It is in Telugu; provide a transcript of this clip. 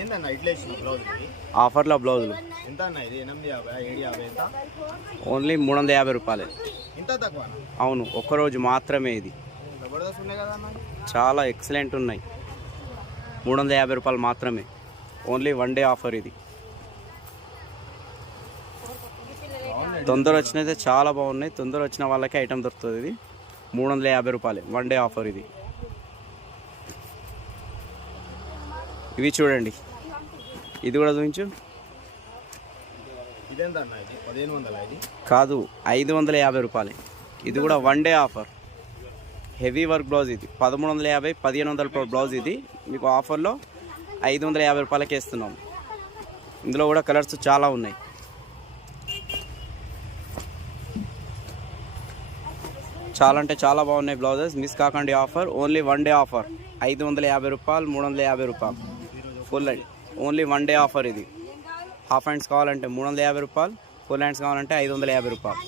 ఏందన్న ఇట్లా ఇచ్చిన బ్లౌజ్ ఆఫర్లో బ్లౌజులు ఎంత అన్న ఇది 850 750 ఎంత ఓన్లీ 350 రూపాయలే. ఇంత తక్కువ అవును, ఒక్కరోజు మాత్రమే ఇది. జబర్దస్త్ ఉన్నాయి కదా అన్న చాలా ఎక్సలెంట్ ఉన్నాయి. 350 రూపాయలు మాత్రమే. ఓన్లీ 1 డే ఆఫర్ ఇది. తొందర వచ్చినైతే చాలా బాగున్నాయి. తొందర వచ్చిన వాళ్ళకి ఐటమ్ దొరుకుతుంది. ఇది 350 రూపాయలే. 1 డే ఆఫర్ ఇది. ఇవి చూడండి, ఇది కూడా చూపించు. ఇదెంత అన్న ఇది 1500 ఇది కాదు, 550 రూపాయలే. ఇది కూడా 1 day offer. Heavy work blouse ఇది. 1350 1500 బ్లౌజ్ ఇది మీకు ఆఫర్లో 550 రూపాయలకి ఇస్తున్నాం. ఇందులో కూడా కలర్స్ చాలా ఉన్నాయి. చాలా అంటే చాలా బాగున్నాయి బ్లౌజెస్. మిస్ కాకండి ఆఫర్. Only 1 day offer. 550 రూపాయలు, 350 రూపాయలు full hand. Only 1 day offer ఇది. హాఫ్ హ్యాండ్స్ కావాలంటే 350 రూపాయలు, ఫుల్ హ్యాండ్స్ కావాలంటే 550 రూపాయలు.